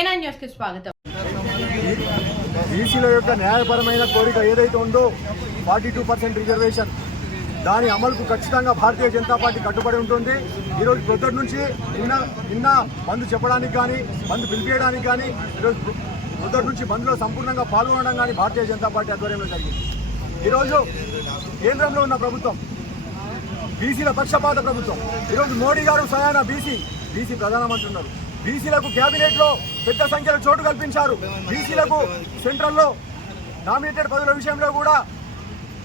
న్యూస్కి స్వాగతం. బీసీల యొక్క న్యాయపరమైన కోరిక ఏదైతే ఉందో ఫార్టీ టూ పర్సెంట్ రిజర్వేషన్ దాని అమలుకు ఖచ్చితంగా భారతీయ జనతా పార్టీ కట్టుబడి ఉంటుంది. ఈరోజు ప్రొద్దుటి నుంచి నిన్న నిన్న బంద్ చెప్పడానికి కానీ బంద్ పిలిపేయడానికి కానీ ఈరోజు ప్రొద్దుటి నుంచి బంద్లో సంపూర్ణంగా పాల్గొనడం కానీ భారతీయ జనతా పార్టీ ఆధ్వర్యంలో జరిగింది. ఈరోజు కేంద్రంలో ఉన్న ప్రభుత్వం బీసీల పక్షపాత ప్రభుత్వం ఈరోజు మోడీ గారు స్వయాన బీసీ బీసీ ప్రధానమంత్రి ఉన్నారు. బీసీలకు కేబినెట్లో పెద్ద సంఖ్యలో చోటు కల్పించారు. బీసీలకు సెంట్రల్లో నామినేటెడ్ పదవుల విషయంలో కూడా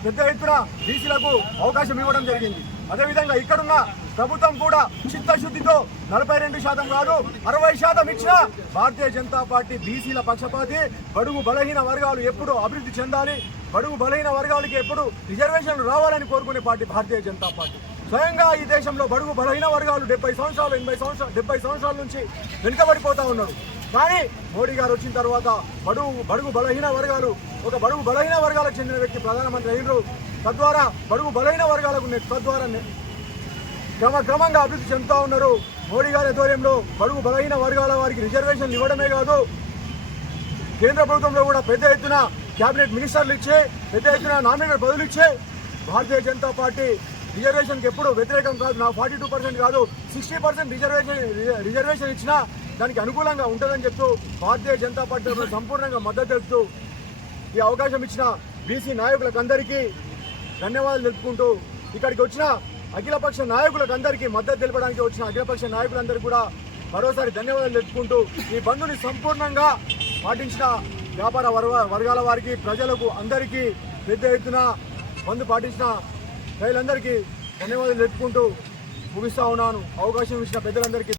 పెద్ద ఎత్తున బీసీలకు అవకాశం ఇవ్వడం జరిగింది. అదేవిధంగా ఇక్కడున్న ప్రభుత్వం కూడా చిత్తశుద్ధితో నలభై రెండు శాతం కాదు అరవై శాతం ఇచ్చిన భారతీయ జనతా పార్టీ బీసీల పక్షపాతి. బడుగు బలహీన వర్గాలు ఎప్పుడు అభివృద్ధి చెందాలి. బడుగు బలహీన వర్గాలకి ఎప్పుడు రిజర్వేషన్లు రావాలని కోరుకునే పార్టీ భారతీయ జనతా పార్టీ. స్వయంగా ఈ దేశంలో బడుగు బలహీన వర్గాలు డెబ్బై సంవత్సరాలు ఎనభై సంవత్సరాలు డెబ్బై సంవత్సరాల నుంచి వెనుకబడిపోతా ఉన్నారు. కానీ మోడీ గారు వచ్చిన తర్వాత బడుగు బడుగు బలహీన వర్గాలు ఒక బడుగు బలహీన వర్గాలకు చెందిన వ్యక్తి ప్రధానమంత్రి అయినరు తద్వారా బడుగు బలహీన వర్గాలకు తద్వారా క్రమక్రమంగా అభివృద్ధి చెందుతూ ఉన్నారు. మోడీ గారి ఆధ్వర్యంలో బడుగు బలహీన వర్గాల వారికి రిజర్వేషన్లు ఇవ్వడమే కాదు కేంద్ర ప్రభుత్వంలో కూడా పెద్ద ఎత్తున కేబినెట్ మినిస్టర్లు ఇచ్చే పెద్ద ఎత్తున నామినేటెడ్ బదులు ఇచ్చే భారతీయ జనతా పార్టీ రిజర్వేషన్కి ఎప్పుడు వ్యతిరేకం కాదు. నా ఫార్టీ టూ పర్సెంట్ కాదు. సిక్స్టీ పర్సెంట్ రిజర్వేషన్ రిజర్వేషన్ ఇచ్చినా దానికి అనుకూలంగా ఉంటుందని చెప్తూ భారతీయ జనతా పార్టీ సంపూర్ణంగా మద్దతు తెలుపుతూ ఈ అవకాశం ఇచ్చిన బీసీ నాయకులకు అందరికీ ధన్యవాదాలు తెలుపుకుంటూ ఇక్కడికి వచ్చిన అఖిలపక్ష నాయకులకు అందరికీ మద్దతు తెలపడానికి వచ్చిన అఖిలపక్ష నాయకులందరికీ కూడా మరోసారి ధన్యవాదాలు తెలుపుకుంటూ ఈ బంధుని సంపూర్ణంగా పాటించిన వ్యాపార వర్గ వర్గాల వారికి ప్రజలకు అందరికీ పెద్ద ఎత్తున బంధు పాటించిన ప్రజలందరికీ ధన్యవాదాలు తెలుపుకుంటూ ముగిస్తా ఉన్నాను. అవకాశం ఇచ్చిన పెద్దలందరికీ